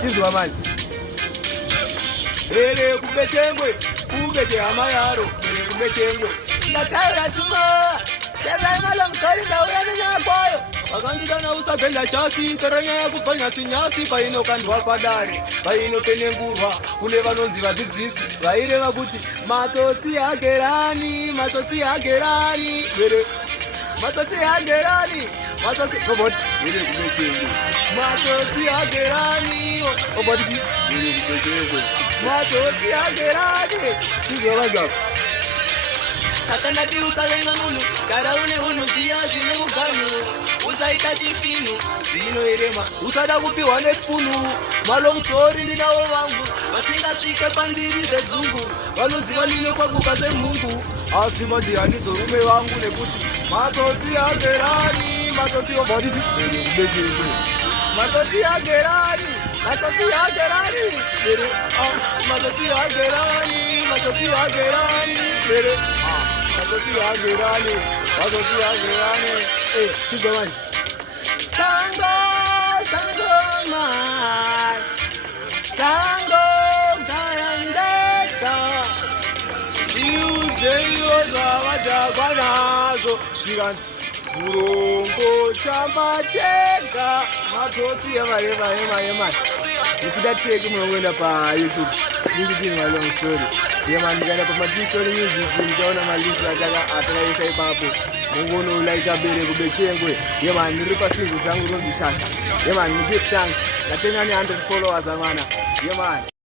Chizwa manje. Ere kubetengwe, kubete amayaro, ere kubetengwe. Ndatara tuma. Tera ngala mkali ndauya nyakoyo. Wakandikana usapenda chasi, terenya ya kufanya sinyasi, paino kandwa padari, paino penengurwa, kune vanonzi vadzidzisi, vaire vakuti, matsotsi agerani, matsotsi agerani, ere, matsotsi agerani, matsotsi, obot, ere kubetengwe, matsotsi agerani, obot, ere kubetengwe, matsotsi agerani, chizwa Sakandati usavenga munu, karaune hunu jiazi nemuganu. Usaita chifinu, zino erema, usada kupiwa nespunu. Malong story ndinawo wangu, vasinga svike pandiri zedzungu. Vanodziva nine kwaguka semungu. Asi majihani zorume wangu nekuti matsotsi agerani, matsotsi obadi matsotsi agerani, matsotsi agerani, matsotsi agerani, matsotsi agerani, matsotsi agerani, matsotsi agerani. Chizwa manje. Sango, sango man, sango garandeka. Siujeyo zavadagwa nazo, shiganzi. Murongo chamba chega, matsotsi yema. Nikuda teke murongo pa YouTube. Nikuti ni long story. Yema ndikana pa story music nitaona malizo ataka atakaisa ipapo. Mungono ulaika bere kubechengwe. Yema nilipa siku zangu rondi sasa. Yema ni give thanks. Na tena ni 100 followers amana. Yema